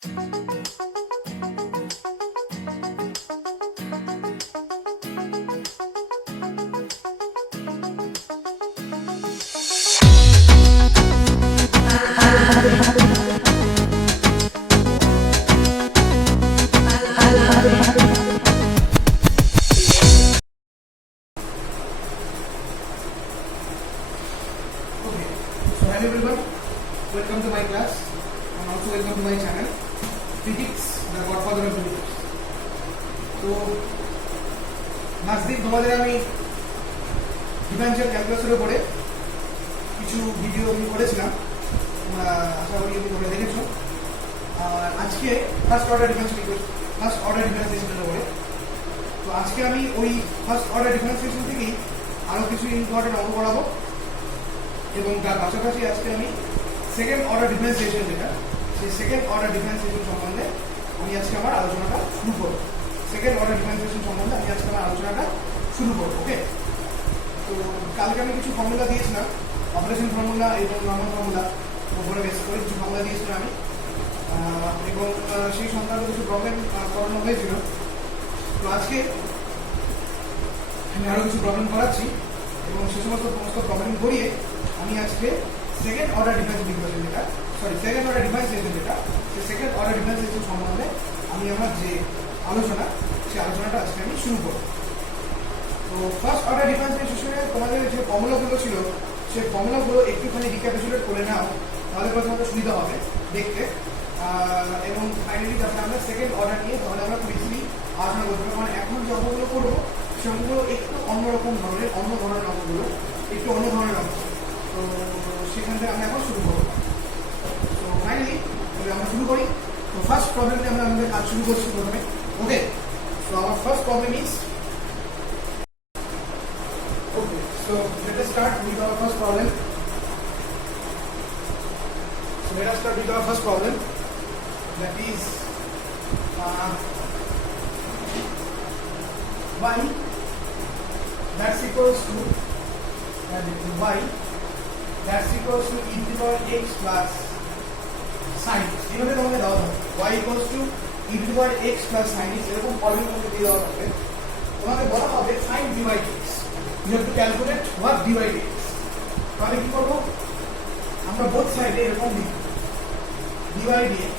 Hello everyone, welcome to my class and also welcome to my channel Physics, the Godfather of Universe. তো last দিন তোমাদের আমি differential ক্যালকুলাসের উপরে কিছু video আমি করেছিলাম, আশা করি তোমরা দেখেছো। আর আজকে ফার্স্ট অর্ডার ডিফারেন্সিয়েশনের উপরে। তো আজকে আমি ওই ফার্স্ট অর্ডার ডিফারেন্সিয়েশন থেকেই আরো কিছু ইম্পর্টেন্ট অঙ্ক করাবো এবং তার পাশাপাশি আজকে আমি সেকেন্ড অর্ডার ডিফারেন্সিয়েশন যেটা, সেই সেকেন্ড অর্ডার ডিফারেন্সিয়েশন সম্বন্ধে আমি আজকে আমার আলোচনাটা শুরু করব। সেকেন্ড অর্ডার ডিফারেন্সিয়েশন সম্বন্ধে আমি আজকে আমার আলোচনাটা শুরু করব। ওকে, তো কালকে আমি কিছু ফর্মুলা দিয়েছিলাম, অপারেশন ফর্মুলা এবং নর্মাল ফর্মুলা উপরে বেস করে কিছু ফর্মুলা দিয়েছিলাম আমি, এবং সেই সংক্রান্ত কিছু প্রবলেম করানো হয়েছিল। তো আজকে আমি আরও কিছু প্রবলেম করাচ্ছি এবং সে সমস্ত প্রবলেম করিয়ে আমি আজকে সেকেন্ড অর্ডার ডিফারেন্সিয়েশন যেটা, সেকেন্ড অর্ডার ডিফারেন্সিয়েশন যেটা, সেই সেকেন্ড অর্ডার ডিফারেন্সিয়েশন সম্বন্ধে আমি আমার যে আলোচনা, সেই আলোচনাটা আজকে আমি শুরু করব। তো ফার্স্ট অর্ডার ডিফারেন্সিয়েশনে তোমাদের যে ফর্মুলাগুলো ছিল, সেই ফর্মুলাগুলো একটুখানি রিক্যাপিচুলেট করে নাও, তাহলে প্রথমত সুবিধা হবে দেখতে, এবং ফাইনালি যাতে আমরা সেকেন্ড অর্ডার নিয়ে তাহলে আমরা খুব ইজিলি আলোচনা করতে পারবো। মানে এখন যে অঙ্কগুলো করবো সেগুলো একটু অন্যরকম ধরনের, অন্য ধরনের অঙ্কগুলো, একটু অন্য ধরনের অঙ্ক। তো সেখান থেকে আমরা এখন শুরু করবো। তো ফাইনালি আমরা শুরু করি। তো ফার্স্ট প্রবলেম নিয়ে আমরা আমাদের কাজ শুরু করছি প্রথমে। ওকে, তো আমার first problem is, okay, so let us start with our first problem. So let us start with our first problem, that is y that's equals to y that's equals to e to the power x plus sin x. এইভাবে তোমাকে দেওয়া হবে y equals to e to the power x plus sin x, এরকম formula তোমাকে দিয়ে দেওয়া হবে। তোমাকে বলা হবে sin dy dx, you have to calculate what dy dx। তাহলে কি করব, আমরা বোথ সাইডে এরকম লিখব dy dx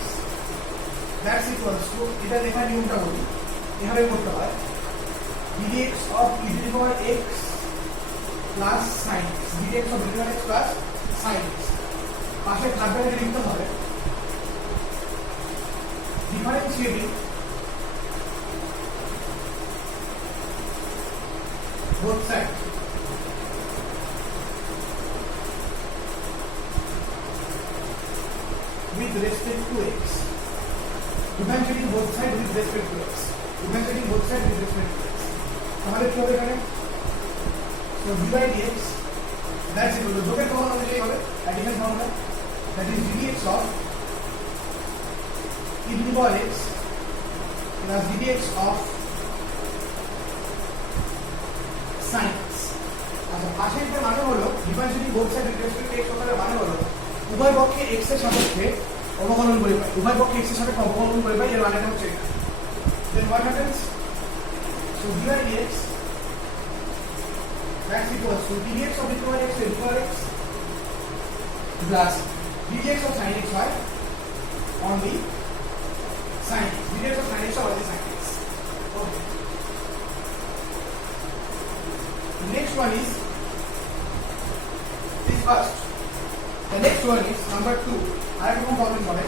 that's equals to, এটা লেখার নিয়মটা বলি, এভাবে করতে হয় dx of e to the power x plus sin x, dx of e to the power x plus sin x। পাশে থার্ডটাকে লিখতে হবে differentiating both sides with respect to x, differentiating both sides with respect to x, differentiating both sides with respect to x। তাহলে কি হবে এখানে, so dy dx that's equal to, যোগের formula অনুযায়ী হবে addition formula, that is dx of e to the power x plus dx of sin x। আচ্ছা, পাশের যে মানে হলো differentiating both side with respect to x কথার মানে হলো উভয় পক্ষে x এর সাপেক্ষে অবকলন করে পাই, উভয় পক্ষে x এর সাপেক্ষে অবকলন করে পাই, এর মানেটা হচ্ছে এটা। then what happens, so dy dx that's equals to dx of e to the power x to the power x plus dx of sin x হয় on the sin x, dx of sin x on the sin x। okay, the next one is first, the next one is number 2। আরেকরকম problem করে,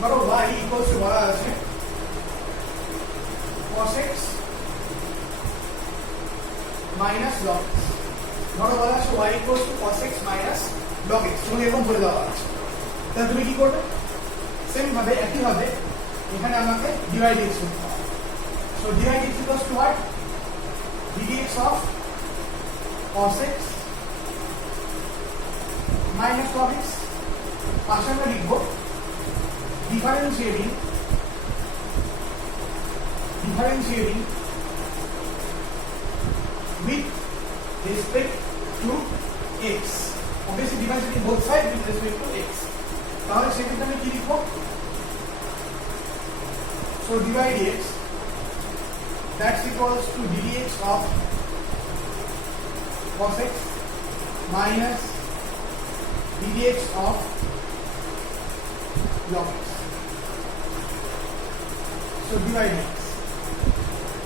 ধরো y equals to বলা আছে cos x minus log x, ধরো বলা আছে y equals to cos x minus log x, তোমাকে এরকম বলে দেওয়া আছে। তাহলে তুমি কি করবে, সেম ভাবে একই ভাবে এখানে আমাকে dy dx করতে হবে। so dy dx equals to what, dx of cos x minus log x, পাশে আমরা লিখব differentiating with respect to x, obviously differentiating both sides with respect to x। তাহলে সেক্ষেত্রে আমি কি লিখব, So dy dx, that's equals to ddx of cos x minus ddx of log x. So dy dx,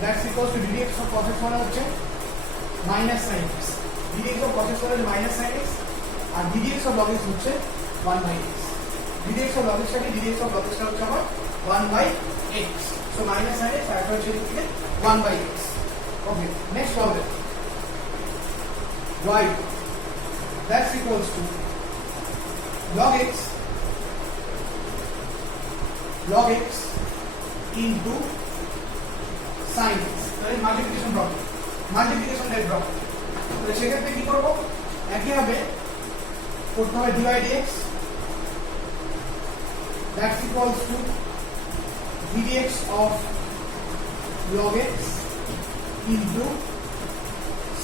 that's equals to ddx of cos x মানে হচ্ছে minus sin x. ddx of cos x মানে হচ্ছে minus sin x R ddx of log x হচ্ছে 1 by x. ddx of log x টা কি? ddx of log x টা হচ্ছে আমার 1 by x. So minus sin x আর হচ্ছে এদিকে 1 by x. Okay, next problem. Y, that's equals to log x into sin x. তাহলে multiplication problem, multiplication type problem. তো সেক্ষেত্রে কি করব? একই ভাবে করতে হবে dy dx, that's equals to ddx of log x into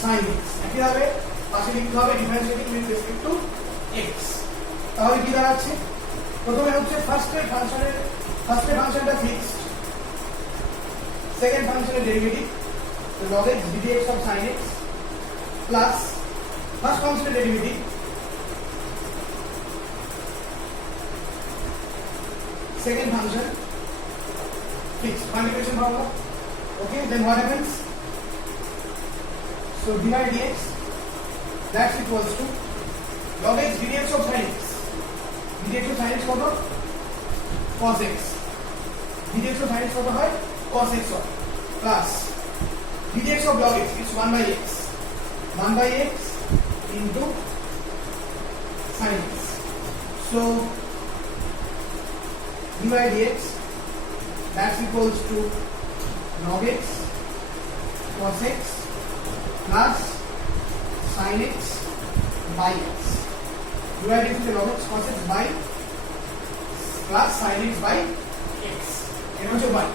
sin x. একই ভাবে পাশে লিখতে হবে differentiating with respect to x। তাহলে কি দাঁড়াচ্ছে? প্রথমে হচ্ছে ফার্স্টের ফাংশনটা ফিক্সড, সেকেন্ড ফাংশনের derivative log x ddx of sin x plus first ফাংশনের derivative second function fixed multiplication formula. Okay, then what happens? So dy dx, that's equals to log x ddx of sin x. ddx of sin x কত? cos x. ddx of sin x কত হয়? cos x হয় plus ddx of log x, it's 1 by x. 1 by x into sin x. So dy dx, that's equals to log x cos x plus sin x by x. dy dx is log x cos x by plus sin x by x. এটা হচ্ছে y.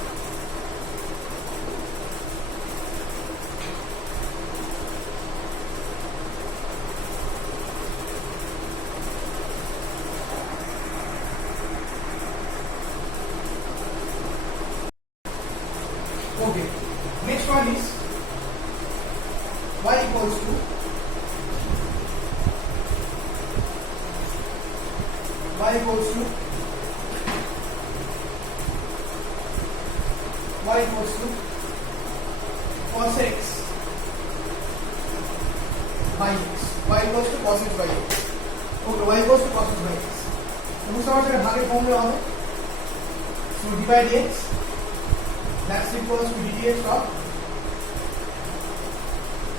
Okay, next one is y equals to cos x by x. Y equals to cos x by x. Okay, y equals to cos x by x. বুঝতে পারছেন ভাগের formula হবে। So dy dx, that's equals to ddx of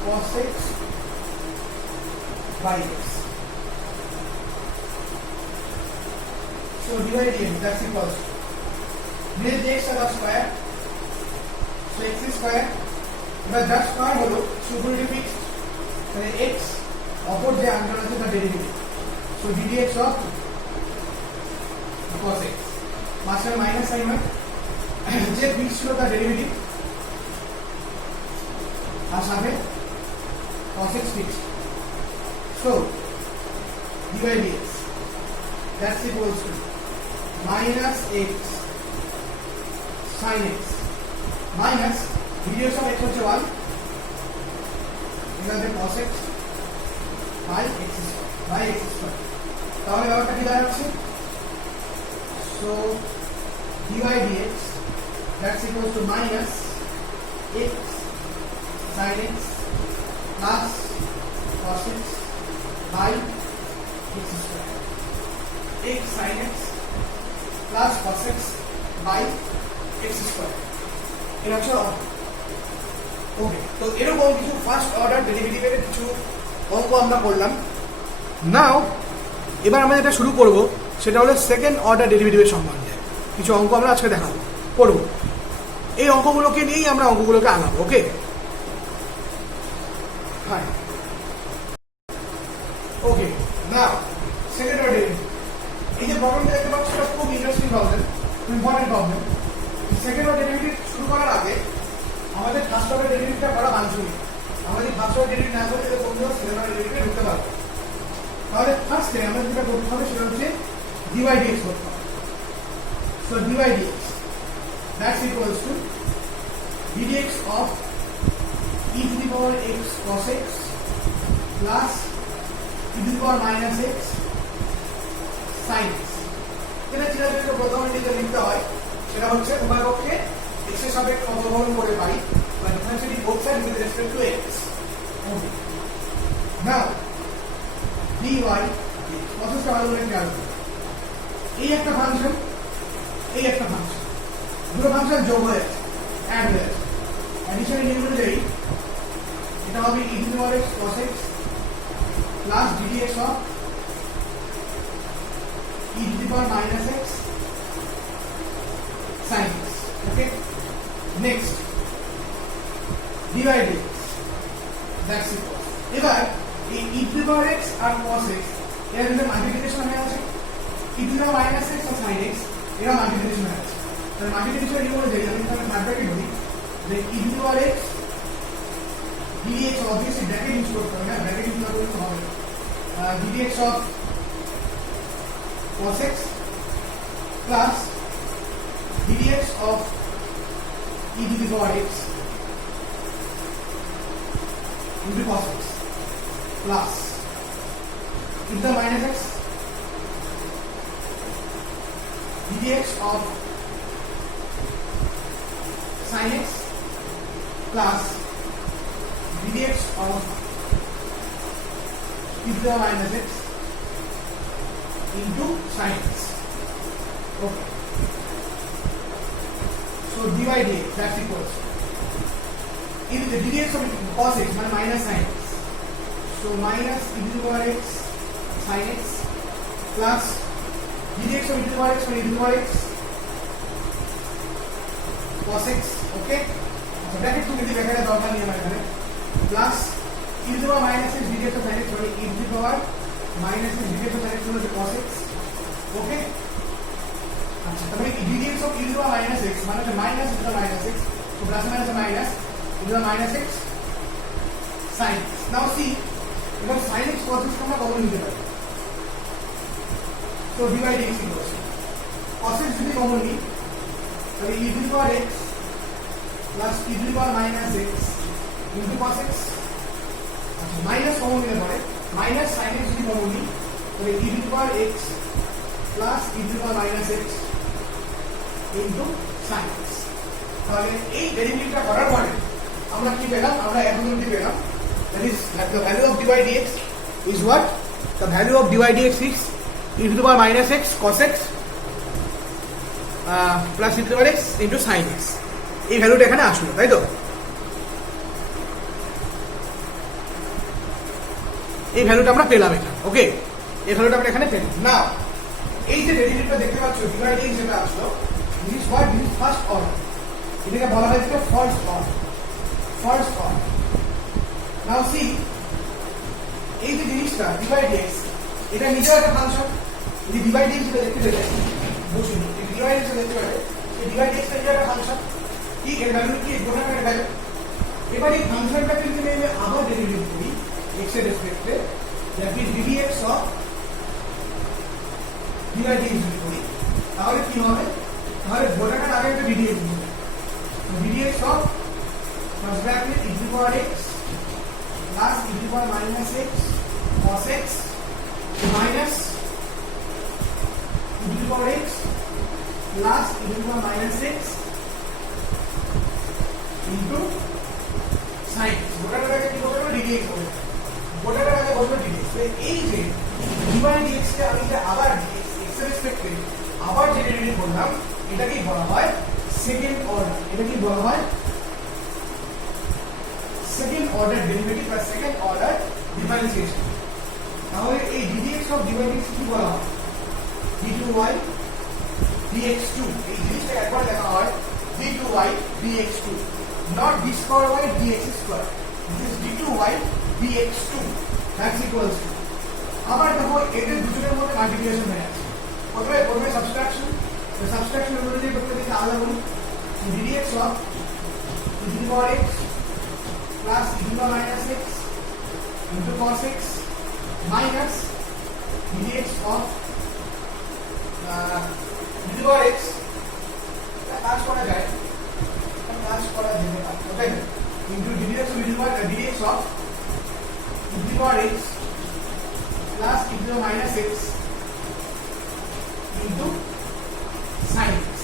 cos x by x. So dy dx, that's equals to dx dx का square, so x square, এবার যার square হলো সুপরিটি fixed, তাহলে x অপর যে আনসার আছে তার derivative. So ddx of cos x মাঝখানে মাইনাস সাইন হয়, যে ফিক্স ছিল তার ডেরিভেটিভ আর সাথে cos x fixed. So dy dx, that's equals to minus x sin x minus ddx of x হচ্ছে 1 এখানে cos x by x square. তাহলে ব্যাপারটা কি দাঁড়াচ্ছে? So dy dx, that's equals to minus x sin x plus cos x by x square. x sin x plus cos x by x square. এটা হচ্ছে ওকে। তো এরকম কিছু ফার্স্ট অর্ডার ডেরিভেটিভের কিছু অঙ্ক আমরা করলাম। নাও এবার আমরা যেটা শুরু করব সেটা হলো সেকেন্ড অর্ডার ডেরিভেটিভের সম্বন্ধে কিছু অঙ্ক আমরা আজকে দেখাবো, করব। এই অঙ্কগুলোকে নিয়েই আমরা অঙ্কগুলোকে আগাবো। ওকে, হ্যাঁ, ওকে। নাও সেকেন্ড অর্ডার ডেরিভেটিভ, এই যে প্রবলেমটা দেখতে পাচ্ছ এটা খুব interesting problem, important problem. Second order derivative শুরু করার আগে আমাদের ফার্স্ট অর্ডার ডেরিভেটিভটা করা বাঞ্ছনীয়। আমরা যদি ফার্স্ট অর্ডার ডেরিভেটিভ না করি তাহলে কোনদিনও সেকেন্ড অর্ডার ডেরিভেটিভে ঢুকতে পারবো। তাহলে ফার্স্টে আমাদের যেটা করতে হবে সেটা হচ্ছে dy dx করতে হবে। So dy dx, that's equals to d dx of e to the power x cos x plus e to the power minus x sin x. এটা যেটা যেটা প্রথমে যেটা লিখতে হয় সেটা হচ্ছে উভয় পক্ষে x এর সাপেক্ষে অবকলন করে পাই বা differentiating both sides with respect to x. Okay. Now dy প্রসেসটা ভালো করে খেয়াল করুন। এই একটা ফাংশন, এই একটা ফাংশন, দুটো ফাংশন যোগ হয়ে যাচ্ছে, অ্যাড হয়ে যাচ্ছে। অ্যাডিশনের নিয়ম অনুযায়ী এটা হবে e to the power x cos x plus d dx of e to the power minus x sin x. Okay. Next dy dx, that's equal. এবার এই e to the power x R cos x এর মধ্যে multiplication হয়ে আছে, e to the power minus x আর sin x এরা multiplication হয়ে আছে। তাহলে মাল্টিপ্লিকেশন নিয়ম অনুযায়ী আমি এখানে ব্র্যাকেট বলি যে e to the power x dx obviously bracket use করতে হবে, ব্র্যাকেট ইউজ না করলে হবে না। dx of cos x plus dx of e to the power x into cos x plus e to the minus x dx of sin x plus dx of e to the minus x into sin x. Okay. So dy dx, that's equals to the dx of cos x minus sin x. So minus e to the power x sin x plus dx of e to the power x e to the power x cos x. Okay. So bracket to the bracket দরকার নেই আমার এখানে plus e to the power minus x dx of sin x মানে e to the power minus x dx of sin x হলো cos x. Okay. আচ্ছা তাহলে dx of e to the power minus x মানে হচ্ছে minus e to the minus x, so plus minus minus e to the minus x sin x. Now see, এবার sin x cos x আমরা common নিতে পারি, so dy dx equals to cos x যদি common নিই তাহলে e to the power x plus e to the power minus x into cos x. আচ্ছা minus common নিলে পরে মাইনাস sin x যদি কমন নিই তাহলে e to the power x plus e to the power minus x into sin x. তাহলে এই ডেরিভেটিভটা করার পরে আমরা কি পেলাম, আমরা এখন অবধি পেলাম that is the value of dy dx is what? The value of dy dx is e to the power minus x cos x plus e to the power x into sin x. এই ভ্যালুটা এখানে আসলো, তাই তো? এই ভ্যালুটা আমরা পেলাম এখানে। ওকে, এই ভ্যালুটা আমরা এখানে পেলাম। নাও এই যে ডেরিভেটিভটা দেখতে পাচ্ছ dy dx যেটা আসলো, this is what? This is first order, এটাকে বলা হয় যে ফার্স্ট অর্ডার, ফার্স্ট অর্ডার। নাও সি এই যে জিনিসটা dy dx এটা নিজেও একটা ফাংশন, যদি dy dx যেটা দেখতে পেলে বুঝুন এই dy dx দেখতে পেলে এই dy dx এর একটা ফাংশন, কি এর ভ্যালু কি গোটা করে ভ্যালু। এবার এই ফাংশনটাকে যদি আমি আবার ডেরিভেটিভ করি x এর রেসপেক্টে, that is dx of dy dx যদি করি তাহলে কি হবে, তাহলে গোটাটার আগে একটা dx দিবে, dx of first bracket e to the power x plus e to the power minus x cos x minus e to the power x plus e to the power minus x into sin x. গোটাটার আগে কি বলবো, dx হবে, গোটাটার আগে বলবো dx। এই যে dy dx কে আমি যে আবার dx x এর রেসপেক্টে আবার যে ডেরিভেটিভ করলাম এটাকে বলা হয় সেকেন্ড অর্ডার, এটা কি বলা হয় সেকেন্ড অর্ডার ডেরিভেটিভ বা সেকেন্ড অর্ডার ডিফারেন্সিয়েশন। তাহলে এই dx অফ dy dx কি বলা হয়, d2y dx2, এই জিনিসটা একবার লেখা হয় d2y dx2, not d square y dx square, this is d2y dx2, that's equals to, আবার দেখো এদের দুজনের মধ্যে মাল্টিপ্লিকেশন হয়ে আছে, প্রথমে সাবট্রাকশন, সাবট্রাকশন অনুযায়ী করতে দিকে আলাদা বলি dx of e to the power x plus e to the power minus x into cos x minus dx of e to the power x, কাজ করা যায় into dx of dx of e to the power x plus e to the minus x into sin x.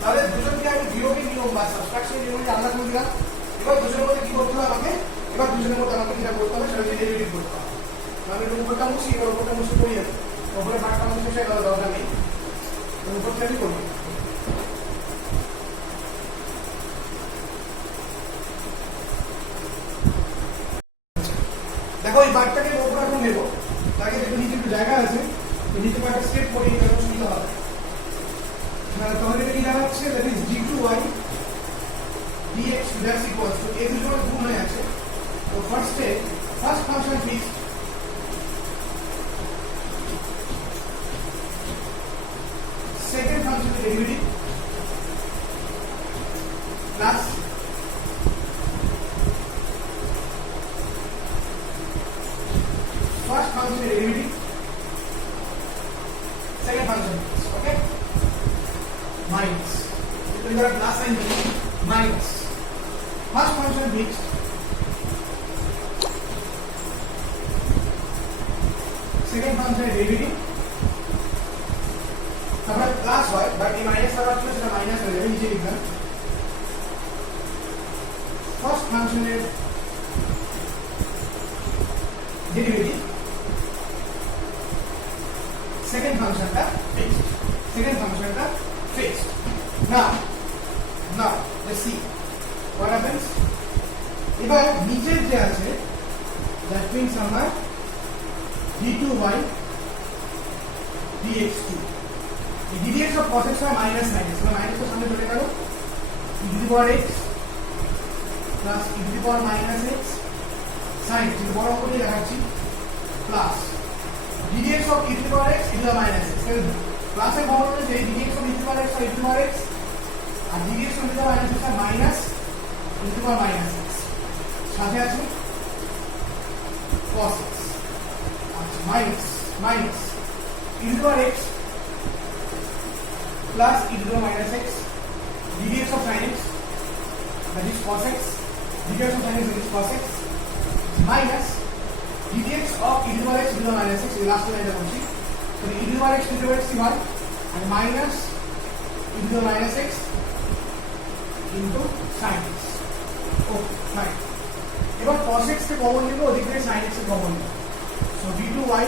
তাহলে দুজনকে আমি বিয়োগের নিয়ম বা subtraction নিয়মে আলাদা করে দিলাম। এবার দুজনের মধ্যে কি করতে হবে আমাকে? এবার দুজনের মধ্যে আমাকে যেটা করতে হবে সেটা ডেরিভেটিভ করতে হবে। আমি এর উপরটা মুছি, এর উপরটা মুছে করি না। উপরে পার্টটা মুছে সেটা দরকার নেই। এর উপরটা আমি করি। দেখো এই পার্টটাকে উপরে এখন নেব। তাকে একটু নিচে একটু জায়গা আছে। এই নিচে পার্টটা স্ট্রেট করে নিতে হবে, সুবিধা হবে। তাহলে এটা কি দাঁড়াচ্ছে? That is d2y dx that's equals to a দুটো গুণ হয়ে আছে। তো first function fixed, second function derivative plus first function derivative second function fixed, okay, minus এটা যারা প্লাস সাইন দিই minus first function fixed second function derivative, তারপরে plus হয় বাট এই মাইনাস আবার ছিল সেটা মাইনাস হয়ে যাবে, নিচে লিখলাম ফার্স্ট ফাংশনের ডেরিভেটিভ সেকেন্ড ফাংশনটা fixed. now let's see what happens. এবার নিচের যে আছে that means আমার d2y dx2 এই dx of cos x minus minus minus এর সামনে চলে গেল e to the power x plus e to the power minus x sin x বড় অঙ্ক দিয়ে দেখাচ্ছি plus dx of e to the power x e to the minus x প্লাসের formula হচ্ছে dx of e to the power x e to the power x আর dx of e to the minus x minus e to the power minus x সাথে আছে cos x আচ্ছা minus e to the power x plus e to the minus x dx of sin x that is cos x dx of sin x that is cos x minus dx of e to the power x e to the minus x এই last লাইনটা বলছি তো e to the power x e to the power x কি হয় আর minus e to the minus x into sin x okay fine এবার cos x কে common নিব ওদিক থেকে sin x কে কমন নিব so d2y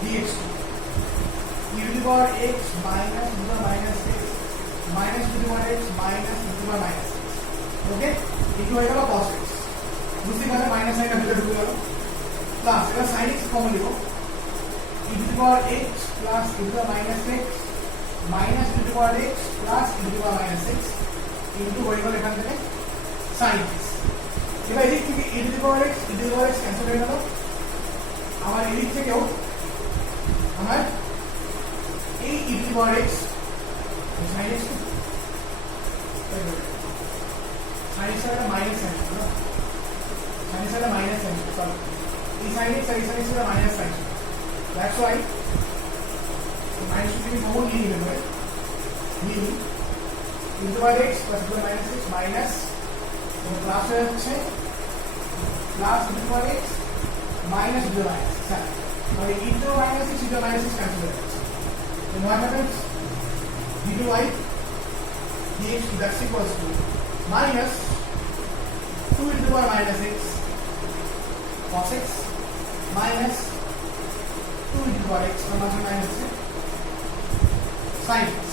dx2 e to the power x minus e to the minus x minus e to the power x minus e to the power minus x ওকে একটু হয়ে গেল cos x বুঝতে পারলে minus সাইনটা ভিতরে ঢুকে গেল plus এবার sin x common নিব e to the power x plus e to the minus x minus e to the power x plus e to the power minus x into হয়ে গেল এখান থেকে sin x এবার এদিক থেকে e to the power x e to the power x cancel হয়ে গেল আমার এদিক থেকেও আমার এই e to the power x sin x একটা মাইনাস সাইন না sin x একটা মাইনাস সাইন সরি এই sin x আর এই sin x একটা minus sine that's why minus থেকে কমন নিয়ে নেবে right নিয়ে e to the power x plus e to the minus x minus এবং প্লাস হয়ে যাচ্ছে plus e to the power x minus e to the minus x মানে e to the minus x e to the minus x cancel হয়ে যাচ্ছে then what happens d2y dx that's equals to minus 2 e to the power minus x cos x minus 2 e to the power x from minus x sin x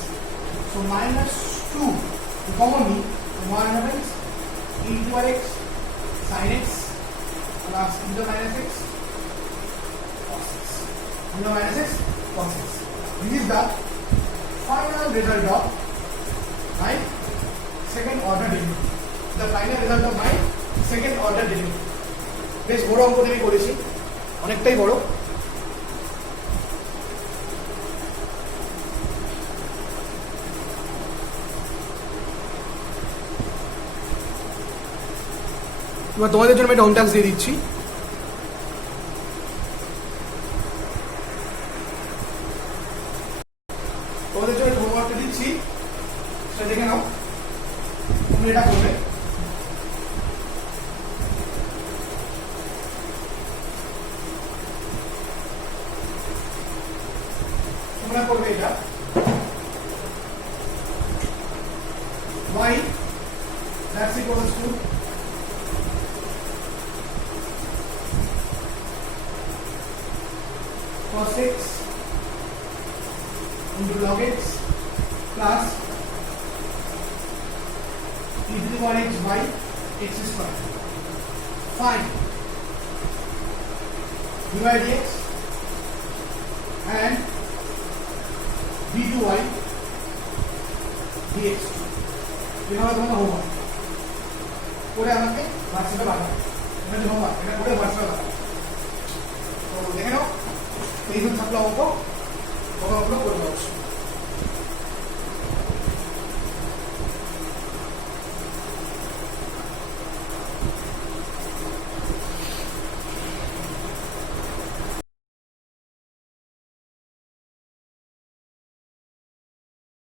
so minus 2 to commonly what happens e to the power x sin x plus e to the minus x cos x e to the minus x cos x this is the final result of my second order derivative the final result of my second order derivative বেশ বড় অঙ্ক আমি করেছি অনেকটাই বড় এবার তোমাদের জন্য আমি হোম টাস্ক দিয়ে দিচ্ছি তোমাদের জন্য হোমওয়ার্কটা দিচ্ছি সেটা দেখে নাও তুমি এটা করবে y, that's equals to cos x into log x plus e to the power x by x square. Find dy dx and d2y dx. এভাবে তোমার হোমওয়ার্ক করে আমাকে হোয়াটসঅ্যাপে পাঠাও। এটা যে হোমওয়ার্ক এটা করে হোয়াটসঅ্যাপে পাঠাও। তো দেখে নাও এই থাকলো অঙ্ক করে অবশ্যই।